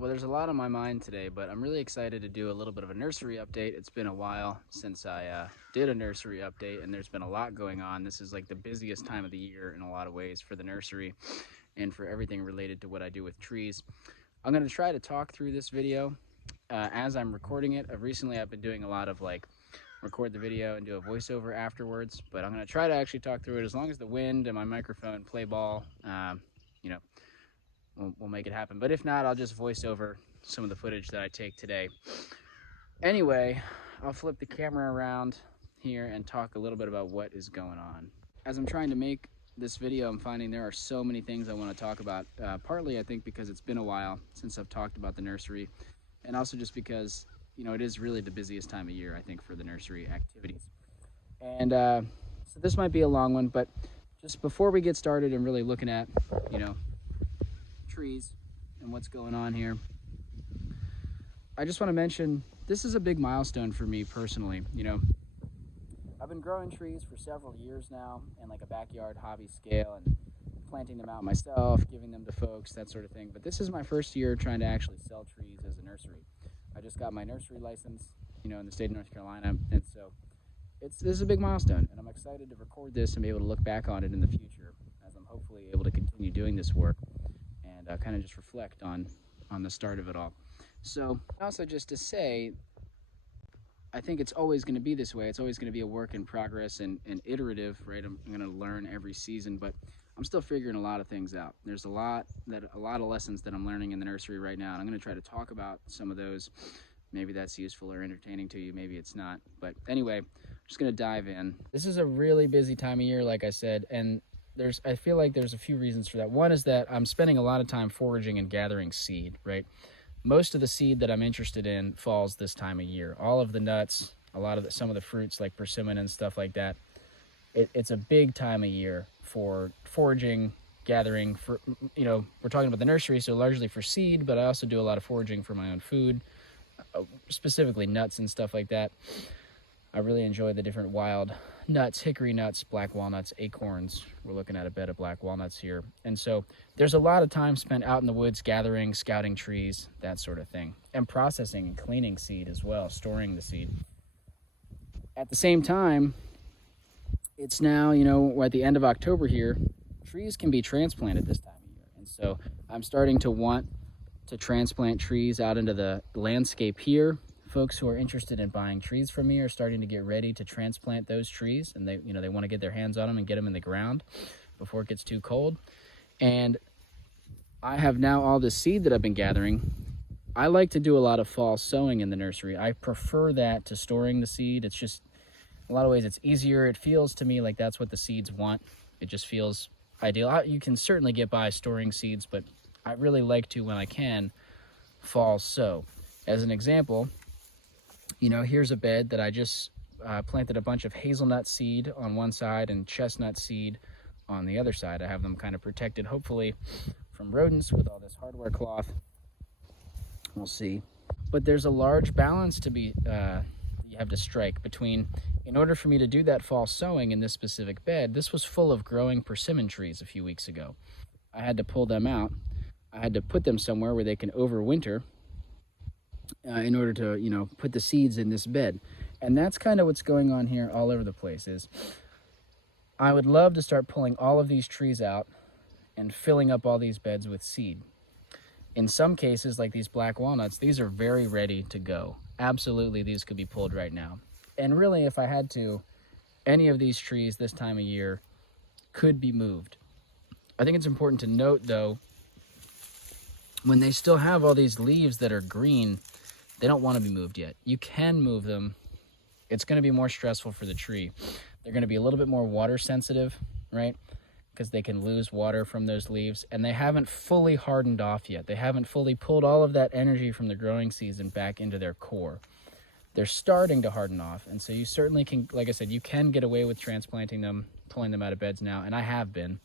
Well, there's a lot on my mind today, but I'm really excited to do a little bit of a nursery update. It's been a while since I did a nursery update, and there's been a lot going on. This is like the busiest time of the year in a lot of ways for the nursery and for everything related to what I do with trees. I'm going to try to talk through this video as I'm recording it. Recently, I've been doing a lot of like record the video and do a voiceover afterwards, but I'm going to try to actually talk through it as long as the wind and my microphone play ball, you know, we'll make it happen. But if not, I'll just voice over some of the footage that I take today. Anyway, I'll flip the camera around here and talk a little bit about what is going on. As I'm trying to make this video, I'm finding there are so many things I want to talk about. Partly, I think, because it's been a while since I've talked about the nursery, and also just because, you know, it is really the busiest time of year, I think, for the nursery activities. And so this might be a long one, but just before we get started and really looking at, you know, trees and what's going on here, I just want to mention this is a big milestone for me personally. You know, I've been growing trees for several years now in like a backyard hobby scale and planting them out myself, giving them to folks, that sort of thing. But this is my first year trying to actually sell trees as a nursery. I just got my nursery license, you know, in the state of North Carolina, and so this is a big milestone, and I'm excited to record this and be able to look back on it in the future as I'm hopefully able to continue doing this work and kind of just reflect on the start of it all. So also just to say, I think it's always going to be this way. It's always going to be a work in progress and iterative, right? I'm going to learn every season, but I'm still figuring a lot of things out. There's a lot of lessons that I'm learning in the nursery right now, and I'm going to try to talk about some of those. Maybe that's useful or entertaining to you, maybe it's not. But anyway, I'm just going to dive in. This is a really busy time of year, like I said, and I feel like there's a few reasons for that. One is that I'm spending a lot of time foraging and gathering seed, right? Most of the seed that I'm interested in falls this time of year. All of the nuts, some of the fruits like persimmon and stuff like that. It's a big time of year for foraging, gathering. For, you know, we're talking about the nursery, so largely for seed, but I also do a lot of foraging for my own food, specifically nuts and stuff like that. I really enjoy the different wild nuts, hickory nuts, black walnuts, acorns. We're looking at a bed of black walnuts here. And so there's a lot of time spent out in the woods gathering, scouting trees, that sort of thing, and processing and cleaning seed as well, storing the seed. At the same time, it's now, you know, we're at the end of October here. Trees can be transplanted this time of year. And so I'm starting to want to transplant trees out into the landscape here. Folks who are interested in buying trees from me are starting to get ready to transplant those trees, and they want to get their hands on them and get them in the ground before it gets too cold. And I have now all this seed that I've been gathering. I like to do a lot of fall sowing in the nursery. I prefer that to storing the seed. It's just, in a lot of ways, it's easier. It feels to me like that's what the seeds want. It just feels ideal. You can certainly get by storing seeds, but I really like to, when I can, fall sow. As an example, you know, here's a bed that I just planted a bunch of hazelnut seed on one side and chestnut seed on the other side. I have them kind of protected, hopefully, from rodents with all this hardware cloth. We'll see. But there's a large balance to be you have to strike between, in order for me to do that fall sowing in this specific bed, this was full of growing persimmon trees a few weeks ago. I had to pull them out. I had to put them somewhere where they can overwinter in order to, you know, put the seeds in this bed. And that's kind of what's going on here all over the place. Is I would love to start pulling all of these trees out and filling up all these beds with seed. In some cases, like these black walnuts, these are very ready to go. Absolutely, these could be pulled right now. And really, if I had to, any of these trees this time of year could be moved. I think it's important to note, though, when they still have all these leaves that are green, they don't want to be moved yet. You can move them. It's going to be more stressful for the tree. They're going to be a little bit more water sensitive, right? Because they can lose water from those leaves, and they haven't fully hardened off yet. They haven't fully pulled all of that energy from the growing season back into their core. They're starting to harden off, and so you certainly can, like I said, you can get away with transplanting them, pulling them out of beds now, and I have been.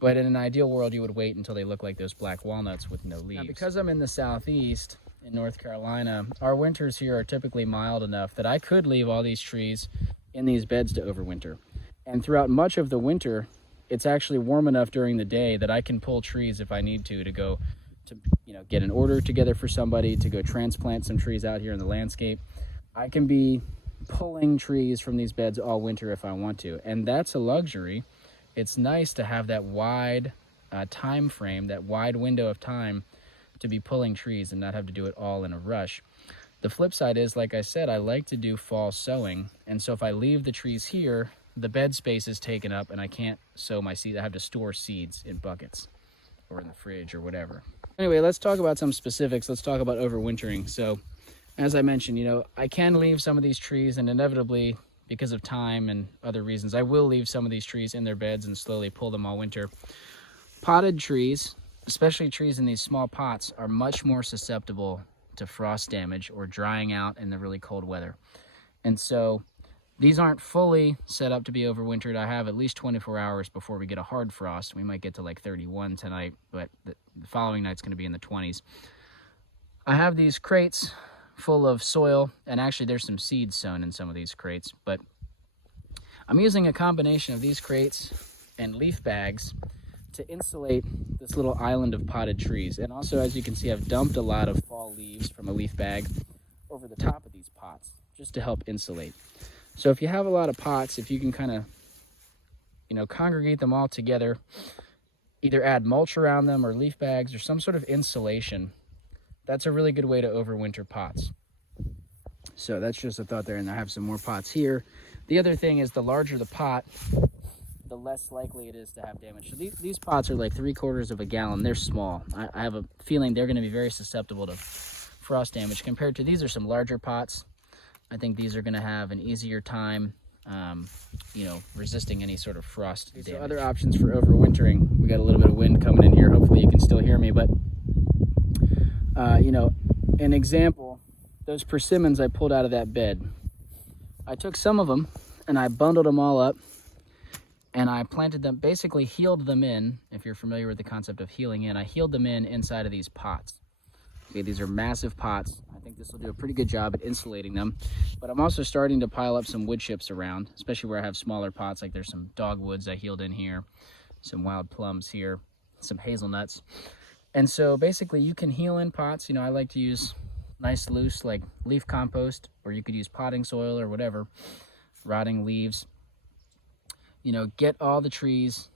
But in an ideal world, you would wait until they look like those black walnuts with no leaves. Now, because I'm in the southeast, in North Carolina, our winters here are typically mild enough that I could leave all these trees in these beds to overwinter. And throughout much of the winter, it's actually warm enough during the day that I can pull trees if I need to go to, get an order together for somebody to go transplant some trees out here in the landscape. I can be pulling trees from these beds all winter if I want to, and that's a luxury. It's nice to have that wide time frame, that wide window of time to be pulling trees and not have to do it all in a rush. The flip side is, like I said, I like to do fall sowing, and so if I leave the trees here, the bed space is taken up and I can't sow my seeds. I have to store seeds in buckets or in the fridge or whatever. Anyway, let's talk about some specifics. Let's talk about overwintering. So as I mentioned, I can leave some of these trees, and inevitably, because of time and other reasons, I will leave some of these trees in their beds and slowly pull them all winter. Potted trees, especially trees in these small pots, are much more susceptible to frost damage or drying out in the really cold weather. And so these aren't fully set up to be overwintered. I have at least 24 hours before we get a hard frost. We might get to like 31 tonight, but the following night's going to be in the 20s. I have these crates full of soil, and actually there's some seeds sown in some of these crates, but I'm using a combination of these crates and leaf bags to insulate this little island of potted trees. And also, as you can see, I've dumped a lot of fall leaves from a leaf bag over the top of these pots just to help insulate. So if you have a lot of pots, if you can kind of, congregate them all together, either add mulch around them or leaf bags or some sort of insulation, that's a really good way to overwinter pots. So that's just a thought there, and I have some more pots here. The other thing is, the larger the pot, the less likely it is to have damage. So these pots are like 3/4 of a gallon. They're small. I have a feeling they're going to be very susceptible to frost damage. Compared to these are some larger pots. I think these are going to have an easier time, resisting any sort of frost damage. So other options for overwintering. We got a little bit of wind coming in here. Hopefully you can still hear me. But, an example, those persimmons I pulled out of that bed. I took some of them and I bundled them all up, and I planted them, basically healed them in. If you're familiar with the concept of healing in, I healed them in inside of these pots. Okay, these are massive pots. I think this will do a pretty good job at insulating them. But I'm also starting to pile up some wood chips around, especially where I have smaller pots. Like there's some dogwoods I healed in here, some wild plums here, some hazelnuts. And so basically you can heal in pots. I like to use nice loose like leaf compost, or you could use potting soil or whatever, rotting leaves. Get all the trees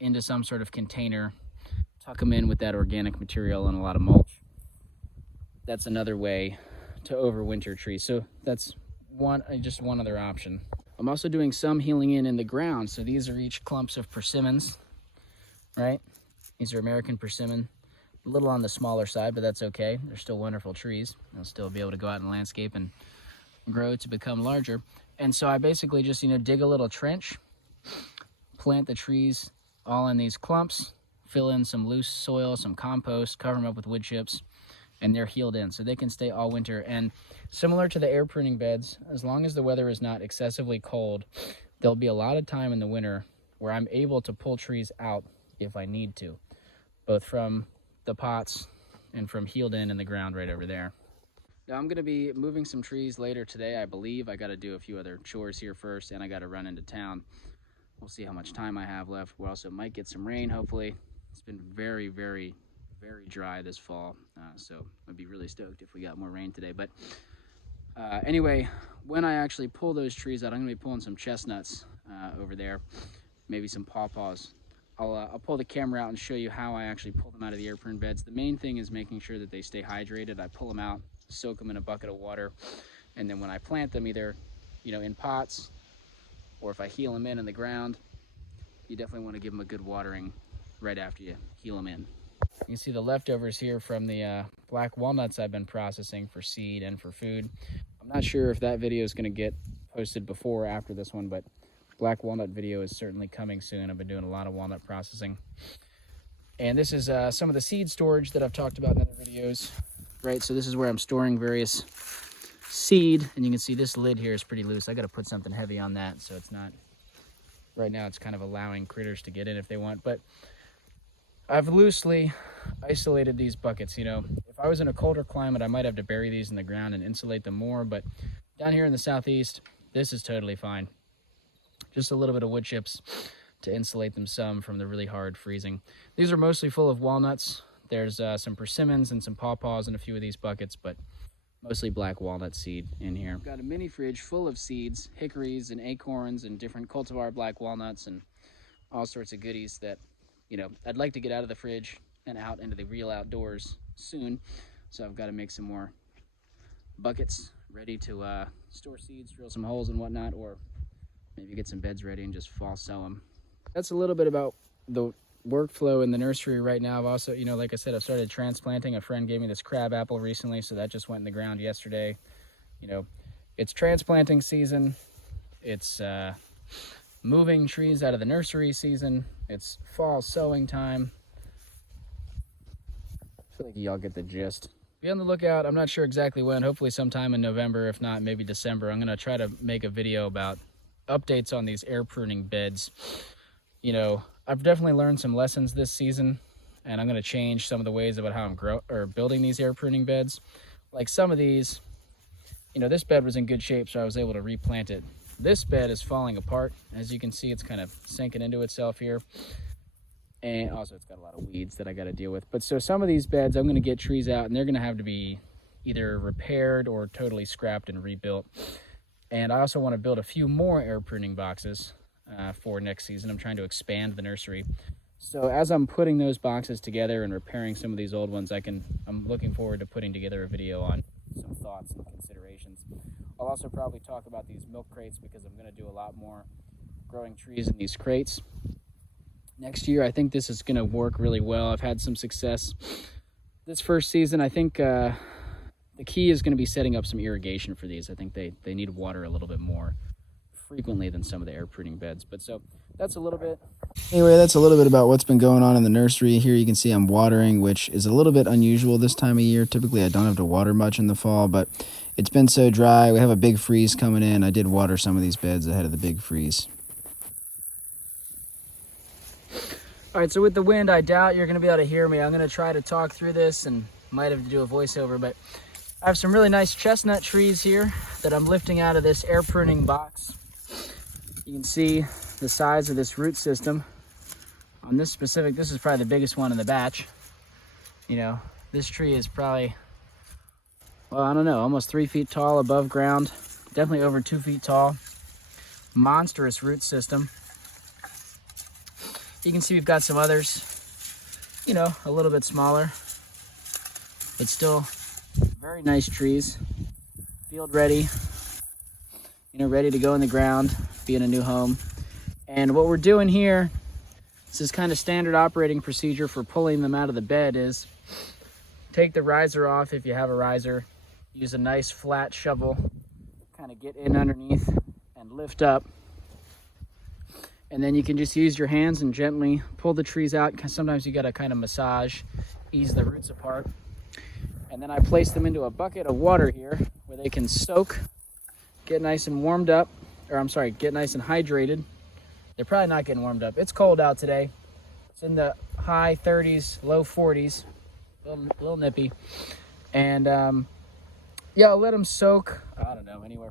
into some sort of container, tuck them in with that organic material and a lot of mulch. That's another way to overwinter trees. So that's just one other option. I'm also doing some healing in the ground. So these are each clumps of persimmons, right? These are American persimmon. A little on the smaller side, but that's okay. They're still wonderful trees. They'll still be able to go out in the landscape and grow to become larger. And so I basically just, dig a little trench, plant the trees all in these clumps, fill in some loose soil, some compost, cover them up with wood chips, and they're healed in. So they can stay all winter. And similar to the air pruning beds, as long as the weather is not excessively cold, there'll be a lot of time in the winter where I'm able to pull trees out if I need to, both from the pots and from healed in the ground right over there. Now I'm going to be moving some trees later today, I believe. I got to do a few other chores here first, and I got to run into town. We'll see how much time I have left. We also might get some rain, hopefully. It's been very, very, very dry this fall, so I'd be really stoked if we got more rain today. But anyway, when I actually pull those trees out, I'm going to be pulling some chestnuts over there, maybe some pawpaws. I'll pull the camera out and show you how I actually pull them out of the air prune beds. The main thing is making sure that they stay hydrated. I pull them out, soak them in a bucket of water, and then when I plant them, either in pots, or if I heal them in the ground, you definitely want to give them a good watering right after you heal them in. You can see the leftovers here from the black walnuts I've been processing for seed and for food. I'm not sure if that video is going to get posted before or after this one, but black walnut video is certainly coming soon. I've been doing a lot of walnut processing. And this is some of the seed storage that I've talked about in other videos, right? So this is where I'm storing various seed, and you can see this lid here is pretty loose. I got to put something heavy on that, so it's not, right now it's kind of allowing critters to get in if they want. But I've loosely isolated these buckets. If I was in a colder climate, I might have to bury these in the ground and insulate them more, but down here in the southeast, this is totally fine. Just a little bit of wood chips to insulate them some from the really hard freezing. These are mostly full of walnuts. There's some persimmons and some pawpaws in a few of these buckets, but mostly black walnut seed in here. I've got a mini fridge full of seeds, hickories and acorns and different cultivar black walnuts and all sorts of goodies that, you know, I'd like to get out of the fridge and out into the real outdoors soon. So I've got to make some more buckets ready to store seeds, drill some holes and whatnot, or maybe get some beds ready and just fall sow them. That's a little bit about the workflow in the nursery right now. I've also, you know, like I said, I've started transplanting. A friend gave me this crab apple recently, so that just went in the ground yesterday. You know, it's transplanting season. It's moving trees out of the nursery season. It's fall sowing time. I feel like y'all get the gist. Be on the lookout. I'm not sure exactly when, hopefully sometime in November, if not maybe December. I'm going to try to make a video about updates on these air pruning beds. You know, I've definitely learned some lessons this season, and I'm going to change some of the ways about how I'm building these air pruning beds. Like some of these, you know, this bed was in good shape, so I was able to replant it. This bed is falling apart. As you can see, it's kind of sinking into itself here. And also it's got a lot of weeds that I got to deal with. But so some of these beds, I'm going to get trees out, and they're going to have to be either repaired or totally scrapped and rebuilt. And I also want to build a few more air pruning boxes for next season. I'm trying to expand the nursery. So as I'm putting those boxes together and repairing some of these old ones, I'm looking forward to putting together a video on some thoughts and considerations. I'll also probably talk about these milk crates because I'm going to do a lot more growing trees in these crates next year. I think this is going to work really well. I've had some success this first season. I think the key is going to be setting up some irrigation for these. I think they need water a little bit more frequently than some of the air pruning beds. But so that's a little bit. Anyway, that's a little bit about what's been going on in the nursery. Here you can see I'm watering, which is a little bit unusual this time of year. Typically I don't have to water much in the fall, but it's been so dry. We have a big freeze coming in. I did water some of these beds ahead of the big freeze. All right, so with the wind, I doubt you're going to be able to hear me. I'm going to try to talk through this and might have to do a voiceover, but I have some really nice chestnut trees here that I'm lifting out of this air pruning box. You can see the size of this root system. On this specific, this is probably the biggest one in the batch. You know, this tree is probably, well, I don't know, almost 3 feet tall above ground. Definitely over 2 feet tall. Monstrous root system. You can see we've got some others, you know, a little bit smaller, but still very nice trees. Field ready, you know, ready to go in the ground, be in a new home. And what we're doing here, this is kind of standard operating procedure for pulling them out of the bed, is take the riser off if you have a riser, use a nice flat shovel, kind of get in underneath and lift up. And then you can just use your hands and gently pull the trees out. Sometimes you gotta kind of massage, ease the roots apart. And then I place them into a bucket of water here where they can soak, get nice and warmed up, or I'm sorry, get nice and hydrated. They're probably not getting warmed up. It's cold out today. It's in the high 30s, low 40s, a little nippy. And yeah, I'll let them soak, I don't know, anywhere.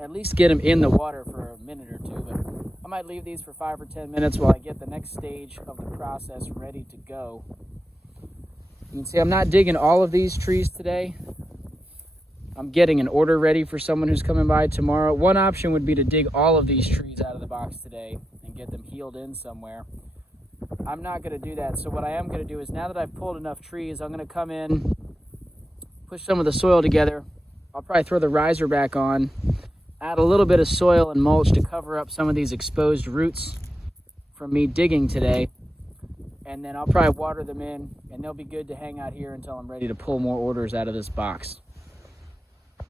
At least get them in the water for a minute or two, but I might leave these for 5 or 10 minutes while I get the next stage of the process ready to go. You can see I'm not digging all of these trees today. I'm getting an order ready for someone who's coming by tomorrow. One option would be to dig all of these trees out of the box today and get them healed in somewhere. I'm not going to do that. So what I am going to do is, now that I've pulled enough trees, I'm going to come in, push some of the soil together. I'll probably throw the riser back on, add a little bit of soil and mulch to cover up some of these exposed roots from me digging today. And then I'll probably water them in, and they'll be good to hang out here until I'm ready to pull more orders out of this box.